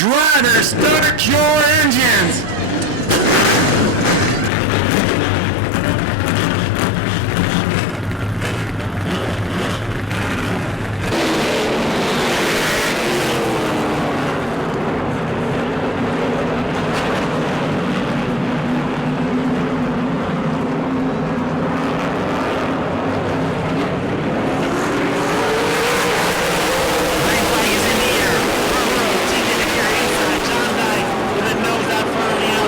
Driver, start your engines! Green flag is in the air. Front row, ticket if you're inside. John Dyke with a nose out front on the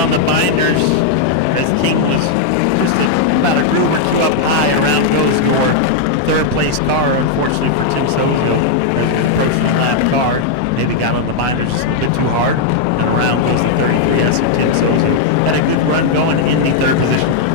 on the binders as King was just about a groove or two up high. Around goes your third place car, unfortunately for Tim Sozio, as we approached the lap car. Maybe got on the binders just a bit too hard, and around goes the 33S of Tim Sozio. Had a good run going in the third position.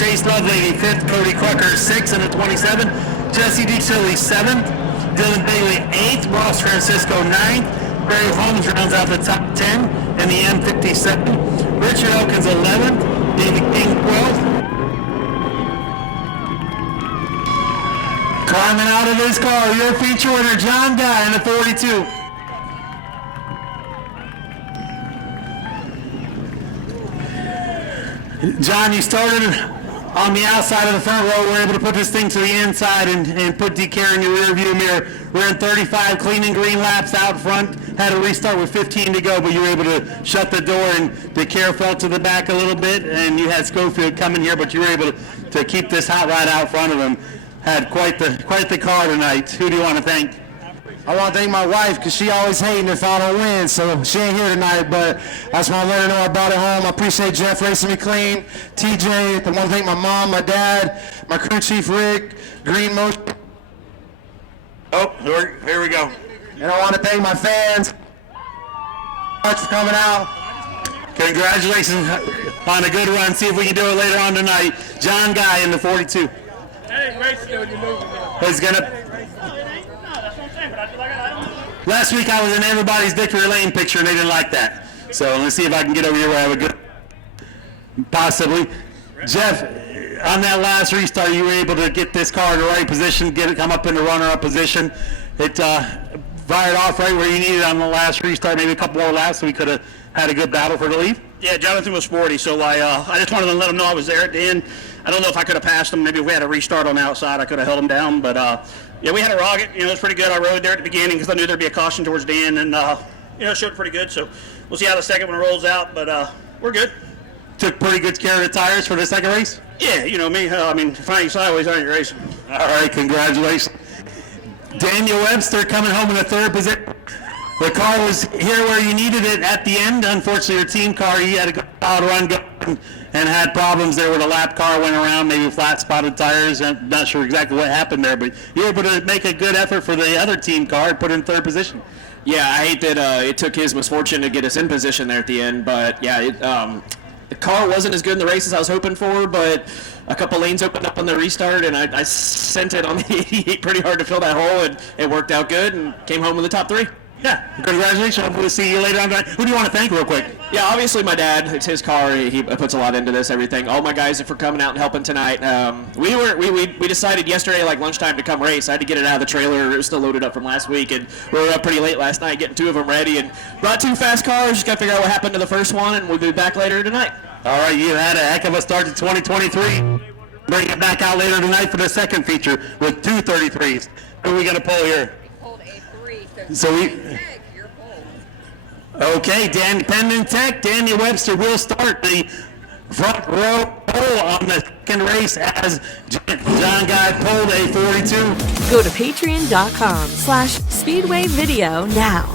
Chase Lovelady, 5th. Cody Clucker, 6th in the 27. Jesse DeCilly, 7th. Dylan Bailey, 8th. Ross Francisco, 9th. Barry Holmes rounds out the top 10 in the M57. Richard Elkins, 11th. David King, 12th. Climbing out of his car, your feature winner, John Guy in the 42. John, you started on the outside of the front row, we're able to put this thing to the inside and put DeCare in your rear view mirror. We're in 35 clean and green laps out front. Had a restart with 15 to go, but you were able to shut the door, and DeCare fell to the back a little bit, and you had Schofield coming here, but you were able to keep this hot rod out front of him. Had quite the car tonight. Who do you want to thank? I want to thank my wife because she always hating if I don't win, so she ain't here tonight, but I just want to let her know I brought it home. I appreciate Jeff racing me clean, TJ. I want to thank my mom, my dad, my crew chief Rick, Green Motion. Oh, here we go. And I want to thank my fans much for coming out. Congratulations on a good run. See if we can do it later on tonight. John Guy in the 42. He's gonna. Last week I was in everybody's victory lane picture and they didn't like that. So let's see if I can get over here where I have a good. Possibly. Jeff, on that last restart, you were able to get this car in the right position, get it come up in the runner-up position. It fired off right where you needed on the last restart, maybe a couple more laps, so we could have had a good battle for the lead. Yeah, Jonathan was sporty, so I just wanted to let him know I was there at the end. I don't know if I could have passed him. Maybe if we had a restart on the outside, I could have held him down. But, yeah, we had a rocket. You know, it was pretty good. I rode there at the beginning because I knew there'd be a caution towards the end, and, you know, it showed pretty good. So we'll see how the second one rolls out, but we're good. Took pretty good care of the tires for the second race? Yeah, you know me. I mean, if I ain't sideways, I ain't racing. All right, congratulations. Daniel Webster coming home in the third position. The car was here where you needed it at the end. Unfortunately, your team car, he had a good run going and had problems there where the lap car went around, maybe flat spotted tires. I'm not sure exactly what happened there, but you were able to make a good effort for the other team car and put it in third position. Yeah, I hate that it took his misfortune to get us in position there at the end, but yeah, the car wasn't as good in the race as I was hoping for, but a couple lanes opened up on the restart, and I sent it on the 88 pretty hard to fill that hole, and it worked out good, and came home with the top three. Yeah, congratulations. Hopefully we'll see you later on tonight. Who do you want to thank real quick? Yeah, obviously my dad. It's his car. He puts a lot into this, everything. All my guys for coming out and helping tonight. We decided yesterday, like lunchtime, to come race. I had to get it out of the trailer. It was still loaded up from last week, and we were up pretty late last night getting two of them ready, and brought two fast cars. Just got to figure out what happened to the first one, and we'll be back later tonight. All right, you had a heck of a start to 2023. Bring it back out later tonight for the second feature with two 33s. Who are we going to pull here? We pulled a 3, So we. you're pulled. Okay, Dan Pendant Tech, Daniel Webster will start the front row pole on the second race as John Guy pulled a 42. Go to patreon.com/Speedway Video now.